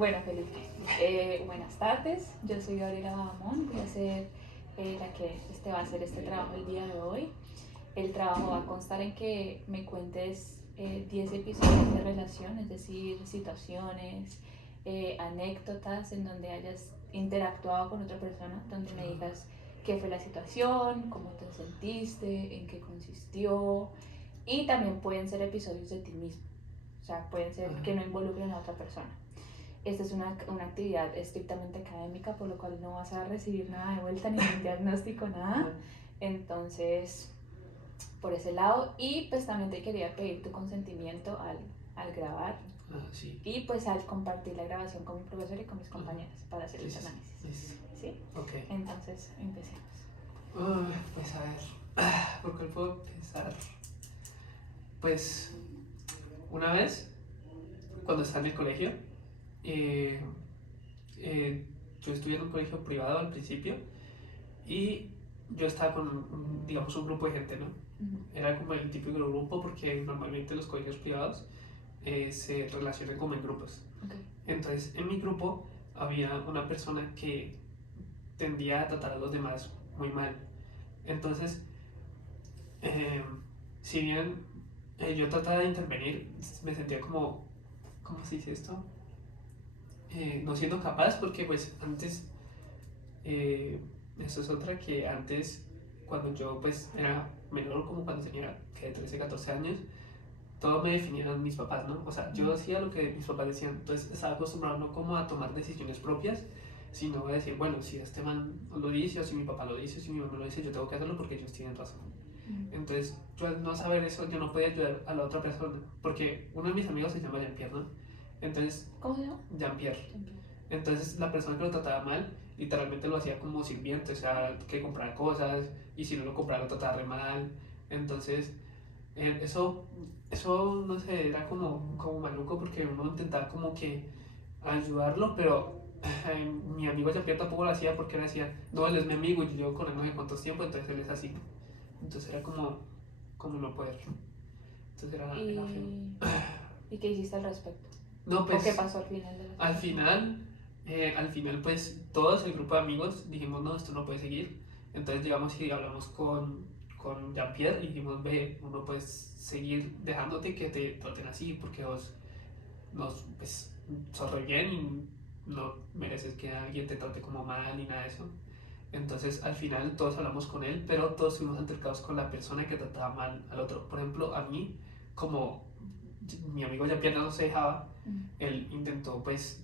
Bueno, Felipe, buenas tardes. Yo soy Gabriela Bajamón. Voy a ser la que va a hacer este trabajo el día de hoy. El trabajo va a constar en que me cuentes 10 episodios de relación, es decir, situaciones, anécdotas en donde hayas interactuado con otra persona, donde me digas qué fue la situación, cómo te sentiste, en qué consistió. Y también pueden ser episodios de ti mismo, o sea, pueden ser que no involucren a otra persona. Esta es una actividad estrictamente académica, por lo cual no vas a recibir nada de vuelta, ni un diagnóstico, nada. Entonces, por ese lado. Y pues también te quería pedir tu consentimiento al grabar. Sí. Y pues al compartir la grabación con mi profesor y con mis compañeras para hacer los análisis. ¿Sí? Ok. Entonces, empecemos. Pues a ver, ¿por cuál puedo empezar? Pues una vez, cuando estaba en el colegio, eh, yo estudié en un colegio privado al principio y yo estaba con, digamos, un grupo de gente, ¿no? Era como el típico grupo porque normalmente los colegios privados se relacionan como en grupos. Okay. Entonces, en mi grupo había una persona que tendía a tratar a los demás muy mal. Entonces, si bien yo trataba de intervenir, me sentía como, ¿cómo se dice esto? No siendo capaz porque pues antes, eso es otra que antes, cuando yo pues era menor, como cuando tenía que 13, 14 años, todo me definían mis papás, ¿no? O sea, yo hacía lo que mis papás decían, entonces estaba acostumbrado no como a tomar decisiones propias, sino a decir, bueno, si este man lo dice, o si mi papá lo dice, o si mi mamá lo dice, yo tengo que hacerlo porque ellos tienen razón. Entonces, yo al no saber eso, yo no podía ayudar a la otra persona, porque uno de mis amigos se llama Jean-Pierre, ¿no? Entonces, ¿cómo se llama? Jean-Pierre. Entonces, la persona que lo trataba mal, literalmente lo hacía como sirviente, o sea, que comprara cosas, y si no lo comprara, lo trataba re mal. Entonces, eso, no sé, era como maluco porque uno intentaba como que ayudarlo, pero mi amigo Jean-Pierre tampoco lo hacía porque él decía, no, él es mi amigo y yo llevo con él no sé cuántos tiempos, entonces él es así. Entonces era como no poder. Entonces era feo. ¿Y qué hiciste al respecto? No, pues. ¿O qué pasó al final de la al final, pues todos el grupo de amigos dijimos, no, esto no puede seguir. Entonces llegamos y hablamos con Jean-Pierre y dijimos, ve, uno puedes seguir dejándote que te traten así porque vos pues, sos re bien y no mereces que alguien te trate como mal ni nada de eso. Entonces al final todos hablamos con él, pero todos fuimos altercados con la persona que trataba mal al otro. Por ejemplo, a mí, como mi amigo ya pierna no se dejaba, él intentó pues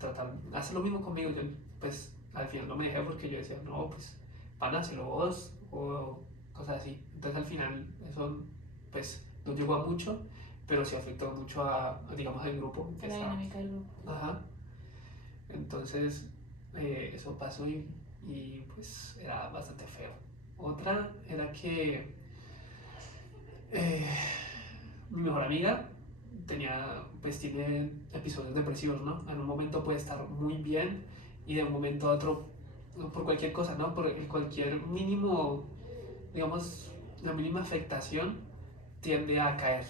hacer lo mismo conmigo. Yo pues al final no me dejé porque yo decía, no, pues van a hacerlo vos o cosas así. Entonces al final eso pues no llegó a mucho, pero sí afectó mucho digamos, al grupo. La dinámica del grupo. Ajá. Entonces eso pasó y pues era bastante feo. Otra era que mi mejor amiga tiene episodios depresivos, ¿no? En un momento puede estar muy bien y de un momento a otro, por cualquier cosa, ¿no? Por cualquier mínimo, digamos, la mínima afectación tiende a caer.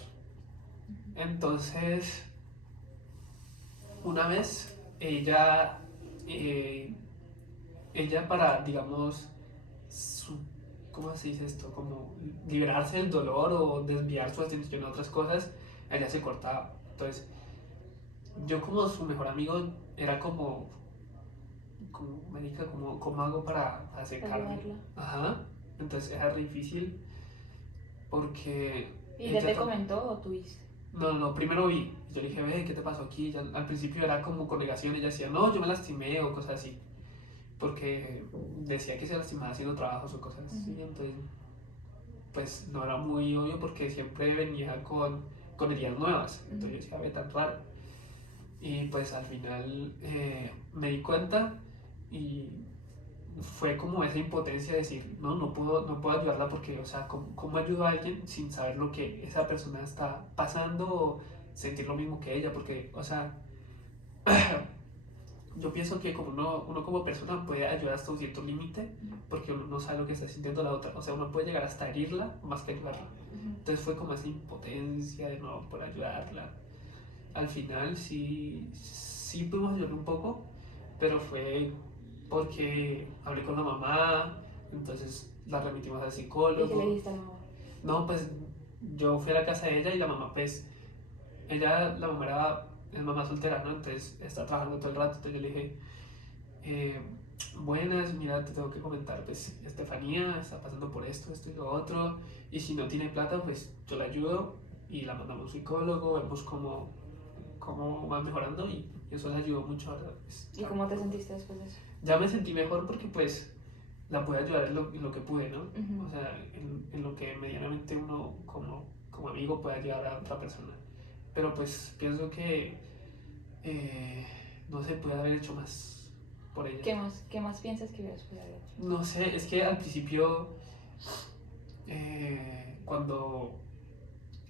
Entonces, una vez ella para, digamos, ¿cómo se dice esto? Como liberarse del dolor o desviar su atención a otras cosas, ella se cortaba. Entonces, yo como su mejor amigo era como médica, como hago para acercarme. Ajá. Entonces era re difícil porque... ¿Y ella te comentó o tuviste? No, primero vi. Yo le dije, ve, ¿qué te pasó aquí? Al principio era como con negación, ella decía, no, yo me lastimé o cosas así. Porque decía que se lastimaba haciendo trabajos o cosas así. Entonces, pues no era muy obvio porque siempre venía con heridas nuevas. Entonces yo decía, ve, tan raro. Y pues al final me di cuenta y fue como esa impotencia de decir, no puedo ayudarla porque, o sea, ¿cómo ayudo a alguien sin saber lo que esa persona está pasando o sentir lo mismo que ella? Porque, o sea, yo pienso que como uno como persona puede ayudar hasta un cierto límite porque uno no sabe lo que está sintiendo la otra. O sea, uno puede llegar hasta herirla más que ayudarla. Entonces fue como esa impotencia de no poder ayudarla. Al final sí sí pudimos ayudar un poco, pero fue porque hablé con la mamá, entonces la remitimos al ¿Y qué le psicólogo. dijiste a la mamá? No, pues yo fui a la casa de ella y la mamá, pues, la mamá es mamá soltera, ¿no? Entonces está trabajando todo el rato, entonces yo le dije, eh, buenas, mira, te tengo que comentar, pues Estefanía está pasando por esto y lo otro, y si no tiene plata, pues yo la ayudo y la mandamos a un psicólogo, vemos cómo va mejorando y eso le ayudó mucho. Ahora, pues, ¿Y cómo te sentiste después de eso? ya me sentí mejor porque pues la pude ayudar en lo que pude, ¿no? Ujú. O sea, en lo que medianamente uno como amigo puede ayudar a otra persona. Pero pues pienso que eh, no se puede haber hecho más por ella. Qué más piensas que hubieras podido haber hecho? No sé, es que al principio, cuando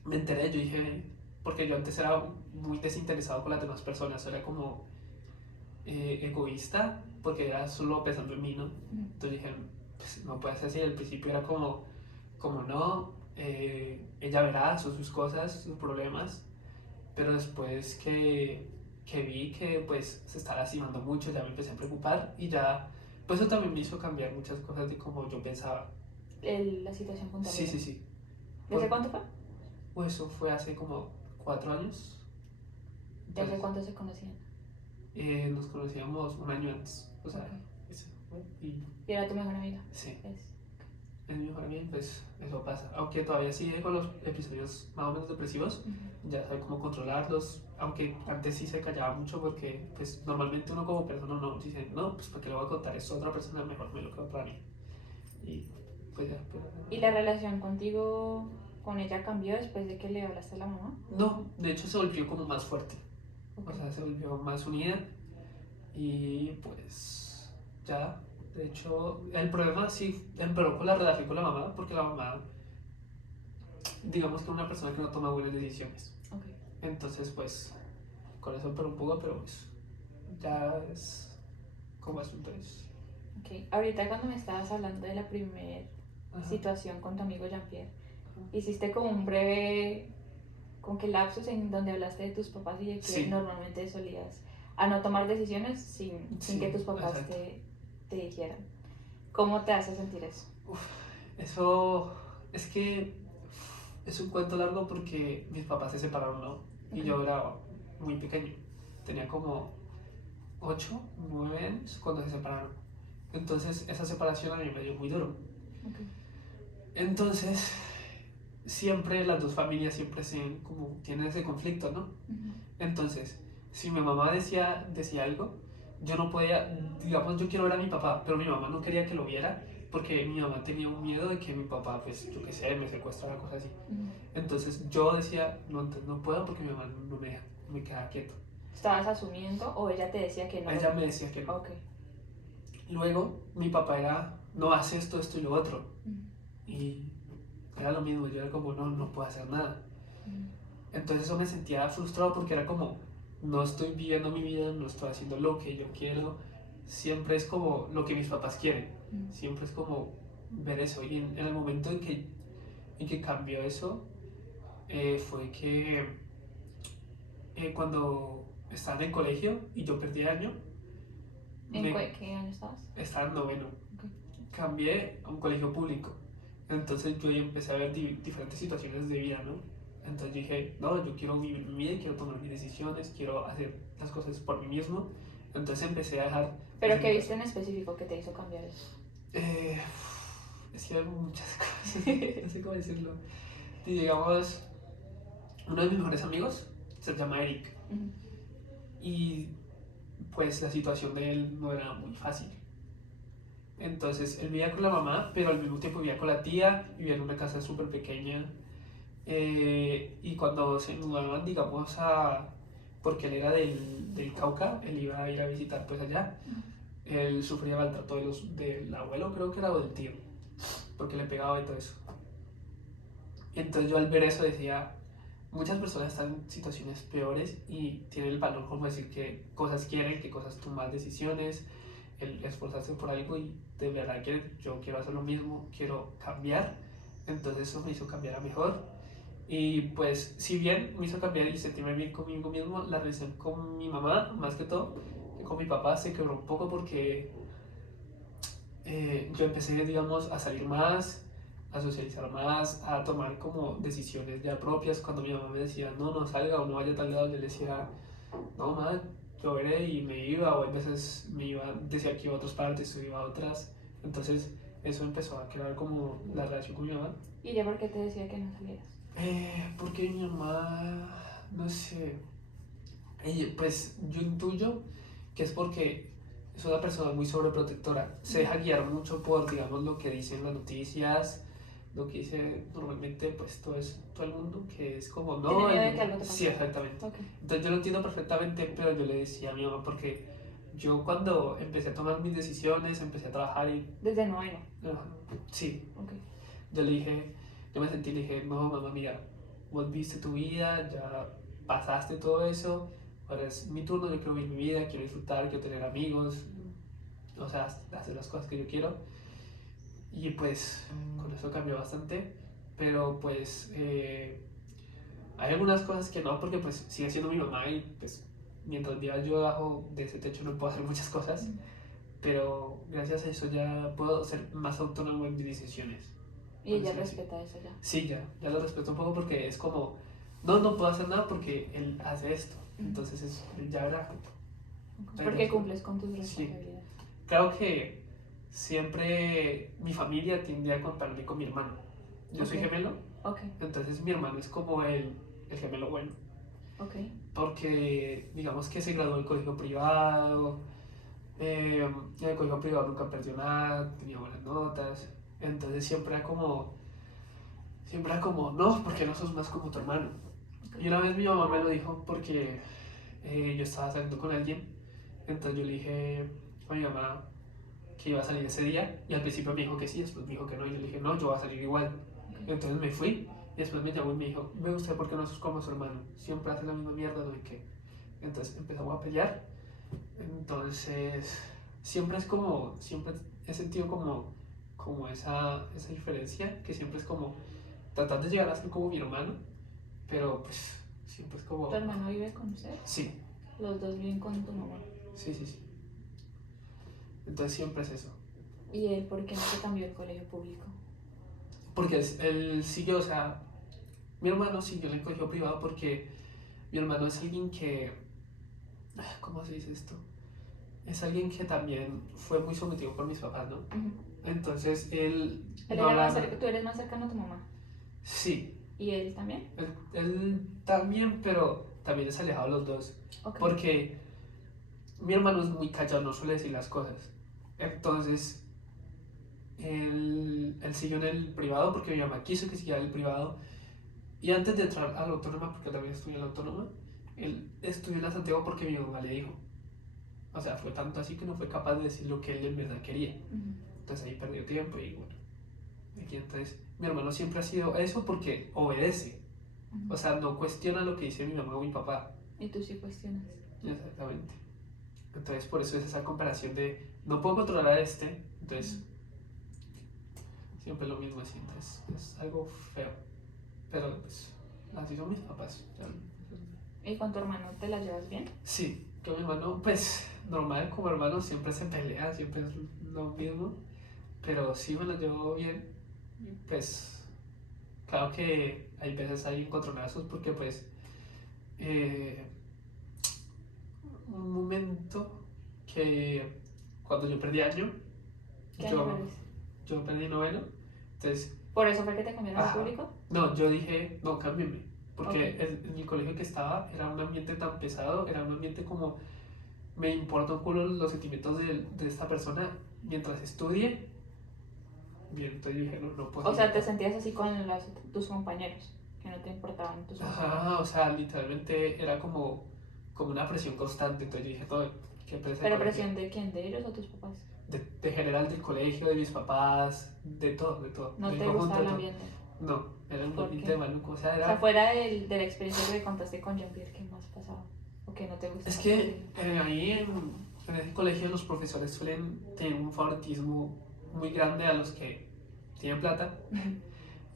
me enteré, yo dije, porque yo antes era muy desinteresado con las demás personas, era como egoísta, porque era solo pensando en mí, ¿no? Ujú. Entonces dije, pues no puede ser así, al principio era como no, ella verá sus cosas, sus problemas, pero después que vi que pues se estaba lastimando mucho, ya me empecé a preocupar y ya, pues eso también me hizo cambiar muchas cosas de cómo yo pensaba. La situación con tu Sí, amigo. sí, sí. ¿Desde Por, cuánto fue? pues eso fue hace como 4 años. ¿Desde Entonces, cuánto se conocían? nos conocíamos un año antes. O sea, Ok. eso fue. Y ¿Y era tu mejor amiga? sí, Es. es mejor a mí, pues eso pasa. Aunque todavía sigue con los episodios más o menos depresivos, Ujú. ya sabe cómo controlarlos. Aunque antes sí se callaba mucho porque, pues normalmente uno como persona no dice, no, pues para qué le voy a contar esto a otra persona, mejor me lo quedo para mí. Y pues ya, pero. ¿Y la relación contigo, con ella cambió después de que le hablaste a la mamá? No, de hecho se volvió como más fuerte. Ok. O sea, se volvió más unida y pues ya, de hecho, el problema sí empeoró con la relación con la mamá, porque la mamá, digamos que es una persona que no toma buenas decisiones. Ok. Entonces, pues, con eso empeoró un poco, pero pues, ya es como asunto es. Ok. Ahorita cuando me estabas hablando de la primera Ajá. situación con tu amigo Jean-Pierre, hiciste como un breve, como que lapsus en donde hablaste de tus papás y de que Sí, normalmente solías a no tomar decisiones sin que sí, tus papás exacto. te dijeran. ¿Cómo te hace sentir eso? Eso es que es un cuento largo porque mis papás se separaron, ¿no? Y Ok. yo era muy pequeño, tenía como 8 9 años cuando se separaron. Entonces esa separación a mí me dio muy duro. Ok. Entonces siempre las dos familias siempre como tienen ese conflicto, ¿no? Ujú. Entonces, si mi mamá decía algo, yo no podía, digamos, yo quiero ver a mi papá, pero mi mamá no quería que lo viera porque mi mamá tenía un miedo de que mi papá, pues, yo qué sé, me secuestrara, cosas así. Ujú. Entonces yo decía, no, entonces no puedo porque mi mamá no me deja, me quedaba quieto. ¿Estabas asumiendo o ella te decía que no? Ella me decía que no. Ok. Luego mi papá era, no, haz esto y lo otro. Ujú. Y era lo mismo, yo era como, no, no puedo hacer nada. Ujú. Entonces eso me sentía frustrado porque era como, no estoy viviendo mi vida, no estoy haciendo lo que yo quiero, siempre es como lo que mis papás quieren, Ujú. siempre es como ver eso. Y en el momento en que cambió eso, fue que cuando estaba en el colegio y yo perdí año, ¿En me, qué año estabas? estaba en noveno, Ok. cambié a un colegio público. Entonces yo ya empecé a ver diferentes situaciones de vida, ¿no? Entonces dije, no, yo quiero vivir mi vida, quiero tomar mis decisiones, quiero hacer las cosas por mí mismo. Entonces empecé a dejar ¿Pero pues, qué mi viste casa. en específico que te hizo cambiar eso? Eh, es que hay muchas cosas, no sé cómo decirlo. Y digamos, uno de mis mejores amigos se llama Eric. Ujú. Y pues la situación de él no era muy fácil. Entonces él vivía con la mamá, pero al mismo tiempo vivía con la tía, vivía en una casa súper pequeña. Y cuando se mudaban, digamos, porque él era del Cauca, él iba a ir a visitar pues allá, él sufría maltrato del abuelo, creo que era, o del tío, porque le pegaba y todo eso. Y entonces yo al ver eso decía, muchas personas están en situaciones peores y tienen el valor como decir qué cosas quieren, qué cosas tomar decisiones, el esforzarse por algo y de verdad que yo quiero hacer lo mismo, quiero cambiar. Entonces eso me hizo cambiar a mejor. Y pues, si bien me hizo cambiar y sentirme bien conmigo mismo, la relación con mi mamá, más que todo, y con mi papá se quebró un poco porque yo empecé, digamos, a salir más, a socializar más, a tomar como decisiones ya propias. Cuando mi mamá me decía, no, no salga o no vaya a tal lado, yo le decía, no, mamá, yo veré y me iba, o a veces me iba, decía que iba a otras partes o iba a otras. Entonces, eso empezó a crear como la relación con mi mamá. ¿Y ya por qué te decía que no salieras? Porque mi mamá, no sé, pues yo intuyo que es porque es una persona muy sobreprotectora. Se deja guiar mucho por, digamos, lo que dicen las noticias, lo que dice normalmente, pues todo el mundo, que es como, ¿Tiene no, miedo de que algo te pase? sí, exactamente. Ok. Entonces yo lo entiendo perfectamente, pero yo le decía a mi mamá porque yo cuando empecé a tomar mis decisiones, empecé a trabajar y... Desde noveno. Sí, Ok. yo le dije, yo me sentí y le dije, no, mamá, mira, vos viste tu vida, ya pasaste todo eso, ahora es mi turno, yo quiero vivir mi vida, quiero disfrutar, quiero tener amigos, o sea, hacer las cosas que yo quiero. Y pues con eso cambió bastante, pero pues hay algunas cosas que no, porque pues sigue siendo mi mamá y pues mientras viva yo debajo de ese techo no puedo hacer muchas cosas, pero gracias a eso ya puedo ser más autónomo en mis decisiones. Y ella respeta eso ya. Sí, ya lo respeto un poco porque es como, no, no puedo hacer nada porque él hace esto. Entonces ya verá. Porque cumples con tus responsabilidades. Sí. Claro que siempre mi familia tiende a compararme con mi hermano. Yo soy gemelo, entonces mi hermano es como el gemelo bueno. Porque digamos que se graduó del colegio privado, en el colegio privado nunca perdió nada, tenía buenas notas, entonces siempre era como, no, porque no sos más como tu hermano. Y una vez mi mamá me lo dijo porque yo estaba saliendo con alguien, entonces yo le dije a mi mamá que iba a salir ese día y al principio me dijo que sí, después me dijo que no, y yo le dije, no, yo voy a salir igual. Entonces me fui y después me llamó y me dijo, ve usted porque no sos como su hermano, siempre hace la misma mierda, no sé qué. Entonces empezamos a pelear, entonces siempre es como, siempre he sentido como esa diferencia, que siempre es como tratar de llegar a ser como mi hermano, pero pues siempre es como... ¿Tu hermano vive con usted? Sí. Los dos viven con tu mamá. Sí. Entonces siempre es eso. ¿Y él por qué no se cambió el colegio público? Porque él siguió, o sea, mi hermano siguió en el colegio privado porque mi hermano es alguien que, ¿cómo se dice esto? Es alguien que también fue muy sometido por mis papás, ¿no? Entonces él... ¿Tú eres más cercano a tu mamá? Sí. ¿Y él también? Él también, pero también es alejado los dos. Porque mi hermano es muy callado, no suele decir las cosas. Entonces, él siguió en el privado porque mi mamá quiso que siguiera en el privado. Y antes de entrar a la autónoma, porque también estudió en la autónoma, él estudió en la Santiago porque mi mamá le dijo. O sea, fue tanto así que no fue capaz de decir lo que él en verdad quería. Entonces ahí perdió tiempo y bueno. Aquí entonces, mi hermano siempre ha sido eso porque obedece. O sea, no cuestiona lo que dice mi mamá o mi papá. Y tú sí cuestionas. Exactamente. Entonces, por eso es esa comparación de no puedo controlar a este, entonces siempre lo mismo así. Entonces, es algo feo. Pero pues, así son mis papás. ¿Y con tu hermano te la llevas bien? Sí, con mi hermano, pues normal, como hermano siempre se pelea, siempre es lo mismo. Pero sí me la llevo bien. Pues, claro que hay veces hay encontronazos porque pues un momento que cuando yo perdí año, ¿Qué año perdiste? yo perdí noveno, entonces... ¿Por eso fue que te cambiaron al público? No, yo dije, no, cámbiame, porque en el colegio que estaba era un ambiente tan pesado, era un ambiente como, me importa un culo los sentimientos de esta persona mientras estudie. Bien, entonces yo dije, no puedo. O sea, te sentías así con tus compañeros, que no te importaban tus compañeros. Ajá, o sea, literalmente era como una presión constante, entonces yo dije, no, qué presión. ¿Pero presión de quién? ¿De ellos o tus papás? De general del colegio, de mis papás, de todo. ¿No te gustaba el ambiente? No, era un ambiente maluco, o sea, fuera de la experiencia que contaste con Jean-Pierre, ¿qué más pasaba? ¿O qué no te gustaba? Es que ahí en ese colegio los profesores suelen tener un favoritismo muy grande a los que tienen plata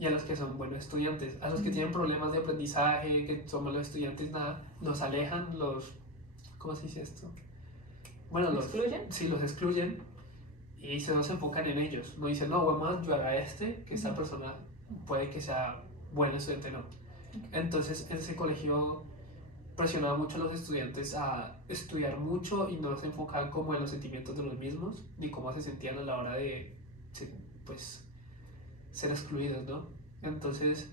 y a los que son buenos estudiantes. A los que tienen problemas de aprendizaje, que son malos estudiantes, nada, los alejan, ¿cómo se dice esto? Bueno, ¿Excluyen? sí, los excluyen y no se enfocan en ellos. No dicen, no, vamos a ayudar a que esta persona puede que sea buen estudiante, no. Entonces, en ese colegio presionaba mucho a los estudiantes a estudiar mucho y no se enfocaban como en los sentimientos de los mismos, ni cómo se sentían a la hora de, pues, ser excluidos, ¿no? Entonces...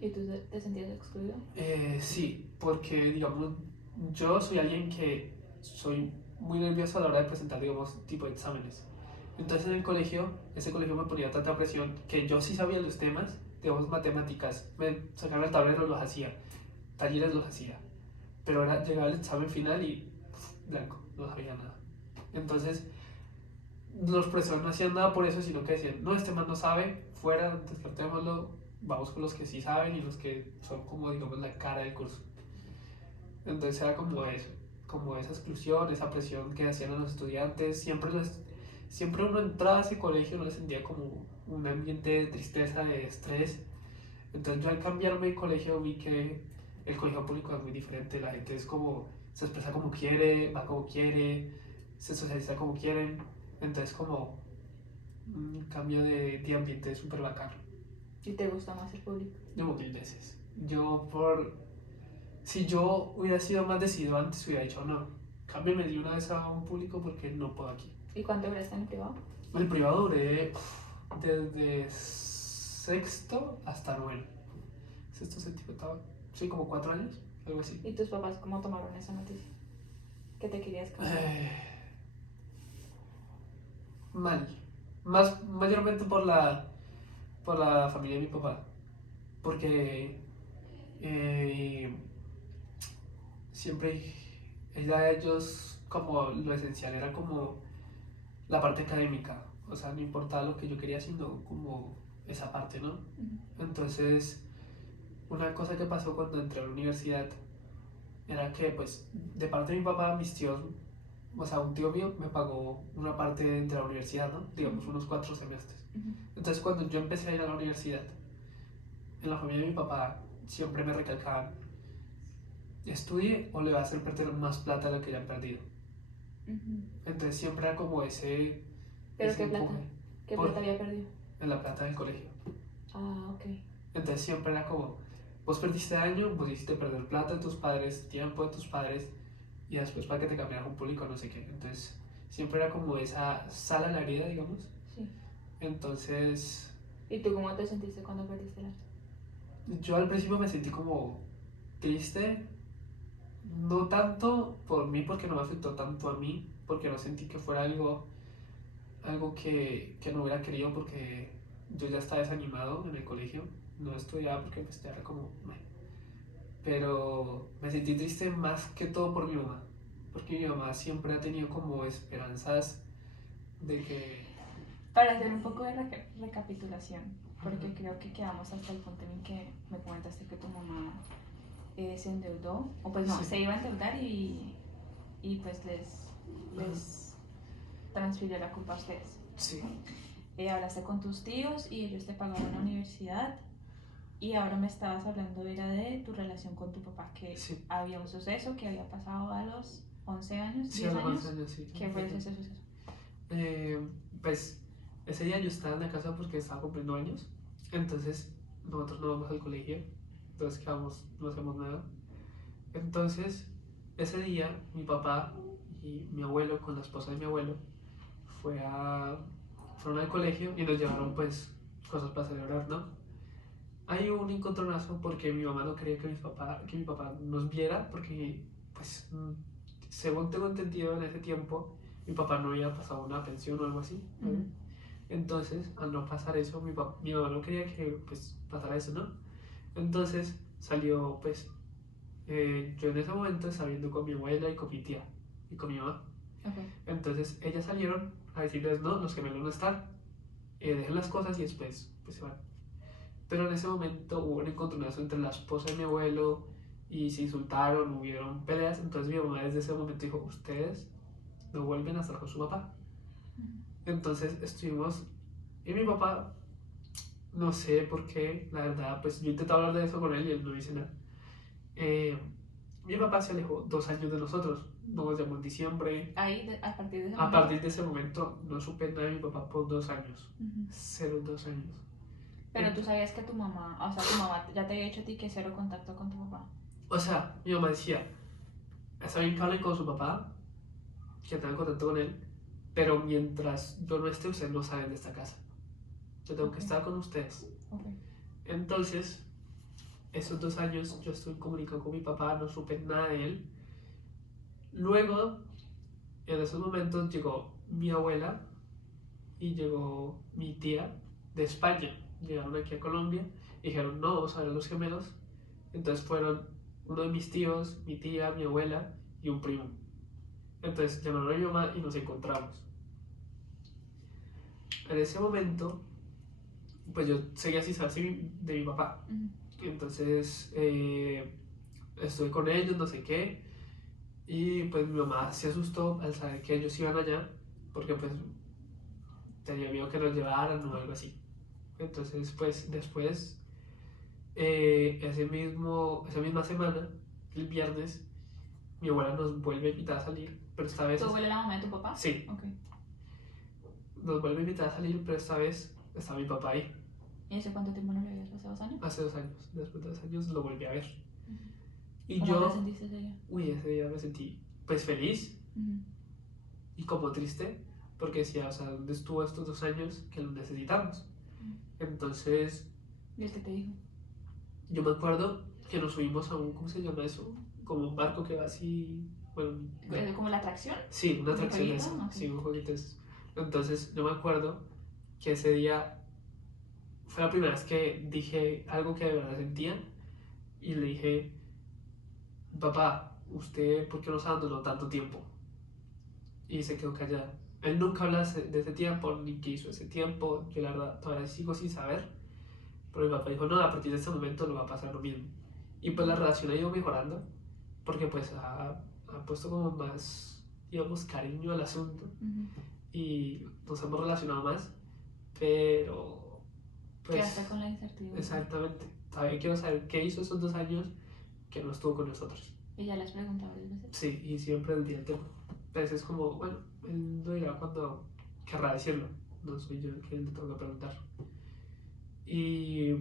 ¿Y tú te sentías excluido? Sí, porque, digamos, yo soy alguien que soy muy nervioso a la hora de presentar, digamos, tipo de exámenes. Entonces en el colegio, ese colegio me ponía tanta presión que yo sí sabía los temas, digamos, matemáticas, me sacaba el tablero, los hacía, talleres los hacía, pero ahora llegaba el examen final y blanco, no sabía nada. Entonces los profesores no hacían nada por eso, sino que decían, no, este man no sabe, fuera, descartémoslo, vamos con los que sí saben y los que son como, digamos, la cara del curso. Entonces era como eso, como esa exclusión, esa presión que hacían a los estudiantes. Siempre uno entraba a ese colegio, no le sentía como un ambiente de tristeza, de estrés. Entonces yo al cambiarme de colegio vi que el colegio público es muy diferente. La gente es como, se expresa como quiere, va como quiere, se socializa como quieren. Entonces como un cambio de ambiente súper bacano. ¿Y te gusta más el público? Yo 1000 veces. Si yo hubiera sido más decidido antes, hubiera dicho no, cámbiame de una vez a un público porque no puedo aquí. ¿Y cuánto duraste en el privado? El privado duré desde sexto hasta noveno. Sexto, séptimo, octavo. Sí, como 4 años, algo así. ¿Y tus papás cómo tomaron esa noticia? ¿Que te querías cambiar? Mal. Mayormente por la familia de mi papá. Porque siempre ellos como lo esencial era como la parte académica, o sea, no importaba lo que yo quería, sino como esa parte, ¿no? Entonces, una cosa que pasó cuando entré a la universidad era que, pues, de parte de mi papá, mis tíos, o sea, un tío mío me pagó una parte de la universidad, ¿no? Digamos, unos 4 semestres. Entonces, cuando yo empecé a ir a la universidad, en la familia de mi papá siempre me recalcaban, estudie o le va a hacer perder más plata de lo que ya han perdido. Entonces siempre era como ese... ¿Pero ese qué plata? empuje. ¿Qué plata había perdido? En la plata del colegio. Ah, ok. Entonces siempre era como, vos perdiste año, vos hiciste perder plata de tus padres, tiempo de tus padres, y después para que te cambiaras un público, no sé qué. Entonces siempre era como esa sal a la herida, digamos. Sí. Entonces... ¿Y tú cómo te sentiste cuando perdiste el año? Yo al principio me sentí como triste, no tanto por mí, porque no me afectó tanto a mí, porque no sentí que fuera algo que no hubiera querido, porque yo ya estaba desanimado en el colegio, no estudiaba porque pues ya era como... Pero me sentí triste más que todo por mi mamá, porque mi mamá siempre ha tenido como esperanzas de que... Para hacer un poco de recapitulación, porque creo que quedamos hasta el punto en que me comentaste que tu mamá se endeudó, o pues no, Sí. se iba a endeudar y pues les transfirió la culpa a ustedes. Sí. Hablaste con tus tíos y ellos te pagaron la universidad, y ahora me estabas hablando era de tu relación con tu papá, que Sí. había un suceso que había pasado a los 11 años, Sí, 10 a los años. 11 años, sí. ¿Qué fue ese suceso? Pues ese día yo estaba en la casa porque estaba cumpliendo años, entonces nosotros no vamos al colegio, entonces quedamos, no hacemos nada. Entonces ese día mi papá y mi abuelo con la esposa de mi abuelo fueron al colegio y nos llevaron pues cosas para celebrar, ¿no? Hay un encontronazo porque mi mamá no quería que mi papá nos viera porque pues según tengo entendido en ese tiempo mi papá no había pasado una pensión o algo así, ¿vale? Entonces al no pasar eso mi mamá no quería que pues pasara eso, ¿no? Entonces salió pues yo en ese momento estaba viendo con mi abuela y con mi tía y con mi mamá. Okay. Entonces ellas salieron a decirles no, los gemelos no están, dejen las cosas y después pues se van. Pero en ese momento hubo un encontronazo entre la esposa de mi abuelo y se insultaron, hubieron peleas. Entonces mi mamá desde ese momento dijo, ustedes no vuelven a estar con su papá. Entonces estuvimos, y mi papá no sé por qué, la verdad, pues yo intenté hablar de eso con él y él no dice nada. Eh, Mi papá se alejó 2 años de nosotros, nos llamó en diciembre. Ahí, a partir de ese A momento. partir de ese momento no supe nada de mi papá por 2 años, Ujú. 0, 2 años. Pero tú sabías que tu mamá, o sea, tu mamá ya te había dicho a ti que cero contacto con tu papá. O sea, mi mamá decía, está bien que hablen con su papá, que tengan contacto con él, pero mientras yo no esté, ustedes no salen de esta casa. Yo tengo que Ok. estar con ustedes. Ok. Entonces, esos 2 años yo estuve comunicado con mi papá, no supe nada de él. Luego, en esos momentos llegó mi abuela y llegó mi tía de España. Llegaron aquí a Colombia y dijeron, no, vamos a ver a los gemelos. Entonces fueron uno de mis tíos, mi tía, mi abuela y un primo. Entonces llamaron a mi mamá y nos encontramos. En ese momento, pues yo seguía sin saber de mi papá. Ujú. Entonces estuve con ellos, no sé qué. Y pues mi mamá se asustó al saber que ellos iban allá, porque pues tenía miedo que nos llevaran o algo así. Entonces pues después, esa misma semana, el viernes, mi abuela nos vuelve a invitar a salir, pero esta vez... ¿Tu abuela es la mamá de tu papá? Sí, Ok. nos vuelve a invitar a salir, pero esta vez está mi papá ahí. ¿Y hace cuánto tiempo no le veías? ¿Hace 2 años? Hace 2 años, después de 2 años lo volví a ver. Ujú. Y ¿Cómo te yo, sentiste ese día? ese día me sentí pues feliz Ujú. y como triste, porque decía, o sea, ¿dónde estuvo estos 2 años que lo necesitamos? Entonces, ¿Y el que te dijo? yo me acuerdo que nos subimos a un, ¿cómo se llama eso? Como un barco que va así, bueno, ¿Como la atracción? sí, una ¿Un atracción de jueguito? eso, Ok. sí, un jueguito de esos. Entonces, yo me acuerdo que ese día fue la primera vez que dije algo que de verdad sentía y le dije, papá, ¿usted por qué nos abandonó tanto tiempo? Y se quedó callado. Él nunca habla de ese tiempo, ni qué hizo ese tiempo. Yo la verdad todavía sigo sin saber. Pero mi papá dijo, no, a partir de este momento no va a pasar lo mismo. Y pues la relación ha ido mejorando, porque pues ha puesto como más, digamos, cariño al asunto. Ujú. Y nos hemos relacionado más, pero pues... Quedaste con la incertidumbre. Exactamente. Todavía quiero saber qué hizo esos 2 años que no estuvo con nosotros. ¿Y ya le has preguntado varias veces? Sí, y siempre el día del tema. Entonces es como, bueno, él no dirá cuando querrá decirlo. No soy yo el que le tengo que preguntar. Y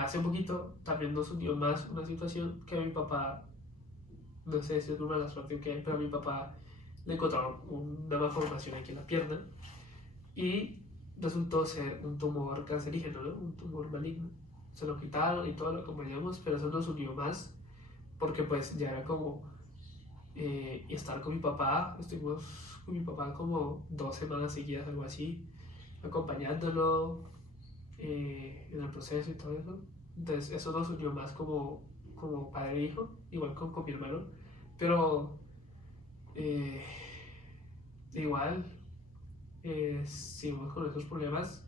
hace un poquito también nos unió más una situación que a mi papá, no sé si es una mala suerte o qué, pero a mi papá le encontraron una malformación aquí en la pierna y resultó ser un tumor cancerígeno, ¿no? Un tumor maligno. Se lo quitaron y todo lo acompañamos, pero eso nos unió más porque pues ya era como estar con mi papá. Estuvimos con mi papá como 2 semanas seguidas, algo así, acompañándolo en el proceso y todo eso. Entonces eso nos unió más como padre e hijo, igual con mi hermano, pero eh, igual seguimos con esos problemas,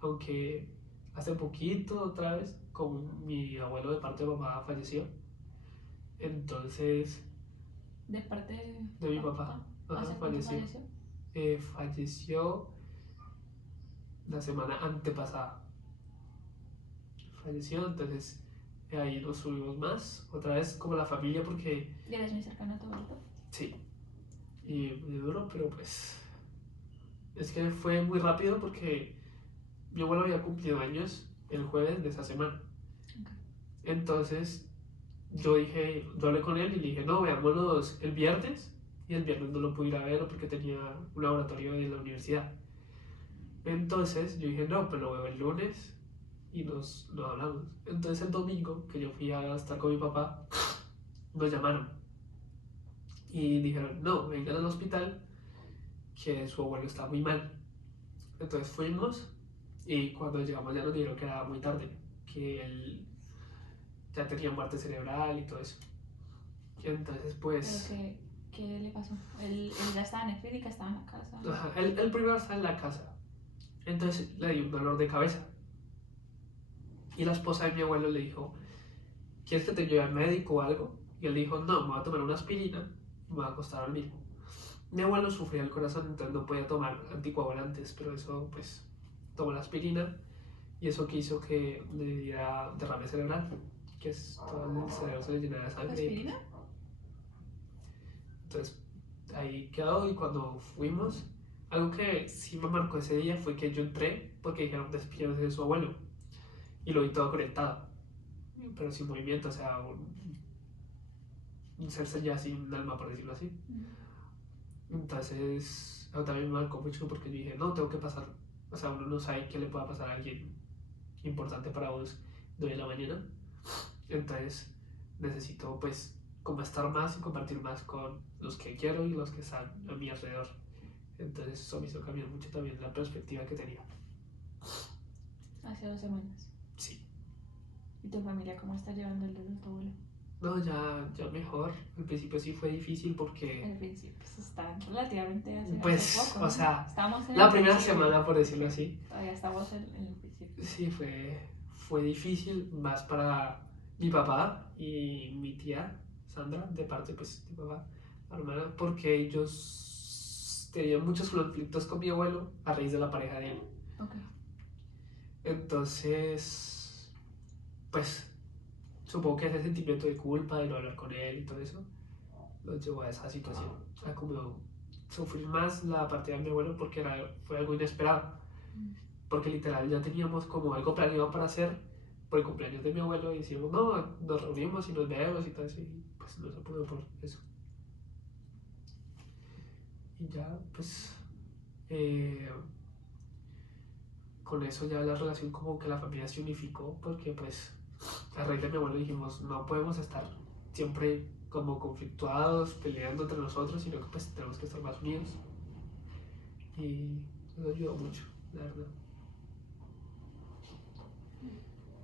aunque hace poquito otra vez, con mi abuelo de parte de mamá falleció. Entonces, ¿De parte de mi papá, ¿Hace cuánto falleció. falleció? Falleció la semana antepasada. Falleció, entonces ahí nos subimos más, otra vez como la familia, porque ¿Y eres muy cercano a tu abuelito? sí, y muy duro, pero pues es que fue muy rápido porque mi abuelo había cumplido años el jueves de esa semana. Ok. Entonces yo hablé con él y le dije, no, veámonos el viernes. Y el viernes no lo pude ir a ver porque tenía un laboratorio en la universidad. Entonces yo dije, no, pues lo veo el lunes y nos hablamos. Entonces el domingo, que yo fui a estar con mi papá, nos llamaron y dijeron, no, vengan al hospital, que su abuelo está muy mal. Entonces fuimos y cuando llegamos ya nos dijeron que era muy tarde, que él ya tenía muerte cerebral y todo eso. Entonces pues... ¿Pero qué le pasó? ¿Él ya estaba en la clínica, estaba en la casa? Ajá, él primero está en la casa. Entonces le dio un dolor de cabeza. Y la esposa de mi abuelo le dijo, ¿quieres que te lleve al médico o algo? Y él dijo, no, me voy a tomar una aspirina y me voy a acostar a dormir. Mi abuelo sufría el corazón, entonces no podía tomar anticoagulantes, pero eso pues tomó la aspirina y eso que hizo que le diera derrame cerebral, que es todo el cerebro se le llenara de sangre. ¿Aspirina? Entonces ahí quedó y cuando fuimos, algo que sí me marcó ese día fue que yo entré porque dijeron despídase de su abuelo y lo vi todo conectado, pero sin movimiento, o sea, un ser ya sin alma, por decirlo así. Entonces, eso también me marcó mucho porque yo dije, no, tengo que pasar, o sea, uno no sabe qué le pueda pasar a alguien importante para vos de hoy en la mañana. Entonces, necesito pues como estar más y compartir más con los que quiero y los que están a mi alrededor. Entonces, eso me hizo cambiar mucho también la perspectiva que tenía. Hace 2 semanas. Sí. ¿Y tu familia cómo está llevando el duelo de tu abuelo? No, ya mejor. Al principio sí fue difícil porque, El principio, pues está relativamente hace pues, poco, o ¿no? sea, Estamos en la el primera principio. semana, por decirlo así, Todavía estamos en el principio. sí fue difícil, más para mi papá y mi tía Sandra, de parte pues de papá, la hermana, porque ellos tenían muchos conflictos con mi abuelo a raíz de la pareja de él. Ok. Entonces, pues, supongo que ese sentimiento de culpa de no hablar con él y todo eso los llevó a esa situación. O sea, como sufrir más la partida de mi abuelo porque fue algo inesperado. Porque literal ya teníamos como algo planeado para hacer por el cumpleaños de mi abuelo y decíamos, no, nos reunimos y nos vemos y todo eso. Y pues no se pudo por eso. Y ya, pues, eh, con eso ya la relación como que la familia se unificó porque pues a raíz de mi abuelo dijimos, no podemos estar siempre como conflictuados, peleando entre nosotros, sino que pues tenemos que estar más unidos. Y eso ayudó mucho, la verdad.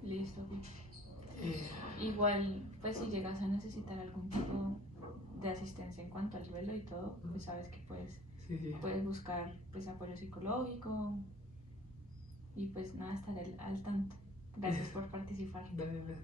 Listo. Eh, Igual, pues si llegas a necesitar algún tipo de asistencia en cuanto al duelo y todo, pues sabes que sí. puedes buscar pues apoyo psicológico y pues nada, estar al tanto. Gracias por participar. Gracias.